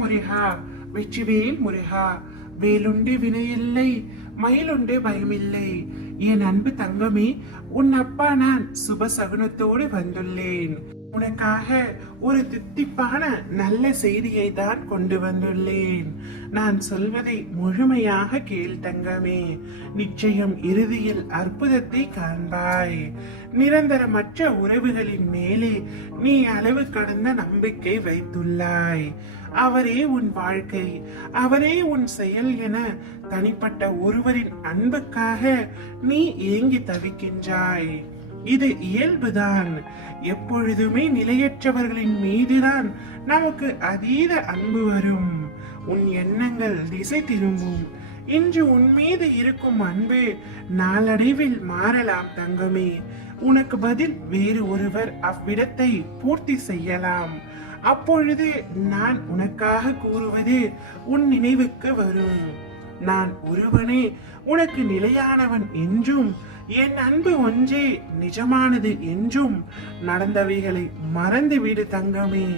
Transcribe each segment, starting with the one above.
முருகா, வெற்றிவேல் முருகா. வேலுண்டு வினையில்லை, மயிலுண்டு பயமில்லை. என் அன்பு தங்கமே, உன் அப்பா நான் சுப சகுனத்தோடு வந்துள்ளேன். உனக்காக ஒரு தித்திப்பான நல்ல செய்தியை தான் கொண்டு வந்துள்ளேன். நான் சொல்வதை முழுமையாக கேள் தங்கமே. நிச்சயம் இறுதியில் அற்புதத்தை காண்பாய். நிரந்தரமற்ற உறவுகளின் மேலே நீ அளவு கடந்த நம்பிக்கை வைத்துள்ளாய். அவரே உன் வாழ்க்கை, அவரே உன் செயல் என தனிப்பட்ட ஒருவரின் அன்புக்காக நீ ஏங்கி தவிக்கின்றாய். இது இயல்புதான். எப்பொழுதுமே நிலையற்றவர்களின் மீதுதான் நமக்கு அதீத அன்பு வரும். உன் எண்ணங்கள் திசை திரும்பும். இன்று உன் மீது இருக்கும் அன்பு நாளடைவில் மாறலாம் தங்கமே. உனக்கு பதில் வேறு ஒருவர் அவ்விடத்தை பூர்த்தி செய்யலாம். அப்பொழுது நான் உனக்காக கூறுவது உன் நினைவுக்கு வரும். நான் ஒருவனே உனக்கு நிலையானவன் என்றும், என் அன்பு ஒன்றே நிஜமானது என்றும் நடந்தவைகளை மறந்துவிடு தங்கமே.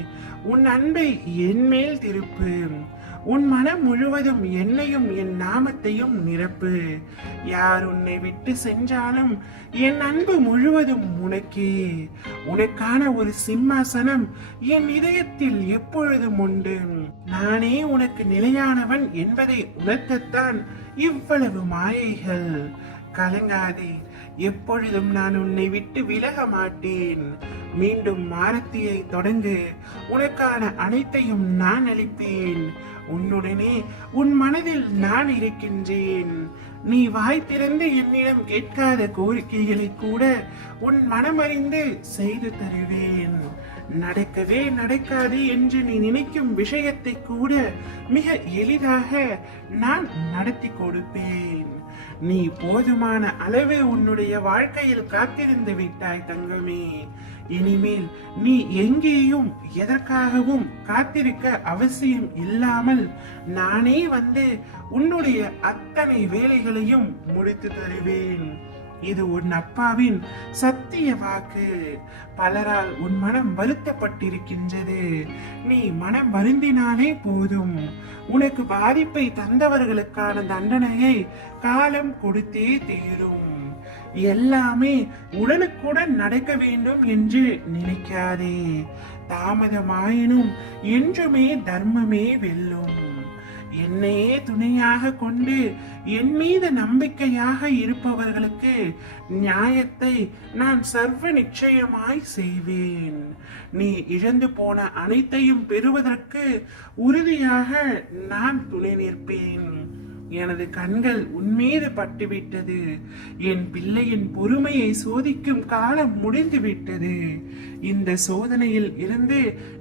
உன் அன்பை என் மேல் திருப்பு. உன் மனம் முழுவதும் என்னையும் என் நாமத்தையும் நிரப்பு. யார் உன்னை விட்டு சென்றாலும் என் அன்பு முழுவதும் உனக்கே. உனக்கான ஒரு சிம்மாசனம் என் இதயத்தில் எப்பொழுதும் உண்டு. நானே உனக்கு நிலையானவன் என்பதை உணர்த்தத்தான் இவ்வளவு மாயைகள். கலங்காதே, எப்பொழுதும் நான் உன்னை விட்டு விலக மாட்டேன். மீண்டும் மாரத்தியை தொடங்கு. உனக்கான அனைத்தையும் நான் அளிப்பேன். உன்னுடனே உன் மனதில் நான் இருக்கின்றேன். நீ வாய் திறந்து என்னிடம் கேட்காத கோரிக்கைகளை கூட உன் மனமறிந்து செய்து தருவேன். நடக்கவே நடக்காது என்று நீ நினைக்கும் விஷயத்தை கூட மிக எளிதாக நான் நடத்தி கொடுப்பேன். நீ போதுமான அளவு உன்னுடைய வாழ்க்கையில் காத்திருந்து விட்டாய் தங்கமே. இனிமேல் நீ எங்கேயும் எதற்காகவும் காத்திருக்க அவசியம் இல்லாமல் நானே வந்து உன்னுடைய அத்தனை வேலைகளையும் முடித்து தருவேன். இது உன் அப்பாவின் சத்திய வாக்கு. பலரால் உன் மனம் வருத்தப்பட்டிருக்கின்றது. நீ மனம் வருந்தினாலே போதும். உனக்கு பாதிப்பை தந்தவர்களுக்கான தண்டனையை காலம் கொடுத்தே தீரும். எல்லாமே உடனுக்குடன் நடக்க வேண்டும் என்று நினைக்காதே. தாமதமாயினும் என்றுமே தர்மமே வெல்லும். என்னையே துணையாக கொண்டு என் மீது நம்பிக்கையாக இருப்பவர்களுக்கு நியாயத்தை நான் சர்வ நிச்சயமாய் செய்வேன். நீ இழந்து போன அனைத்தையும் பெறுவதற்கு உறுதியாக நான் துணை நிற்பேன். எனது கண்கள் உன்மீது பட்டுவிட்டது. என் பிள்ளையின் பொறுமையை சோதிக்கும் காலம் முடிந்துவிட்டது. இந்த சோதனையில் இருந்து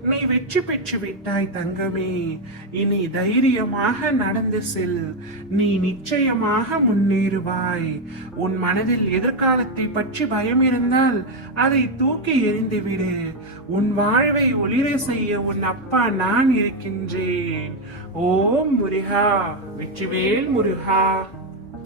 நீ வெற்றி பெற்று விட்டாய் தங்கமே. இனி தைரியமாக நடந்து செல். நீ நிச்சயமாக முன்னேறுவாய். உன் மனதில் எதிர்காலத்தை பற்றி பயம் இருந்தால் அதை தூக்கி எறிந்துவிடு. உன் வாழ்வை ஒளிர செய்ய உன் அப்பா நான் இருக்கின்றேன். ஓம் முருகா, வெற்றிவேல் முருகா.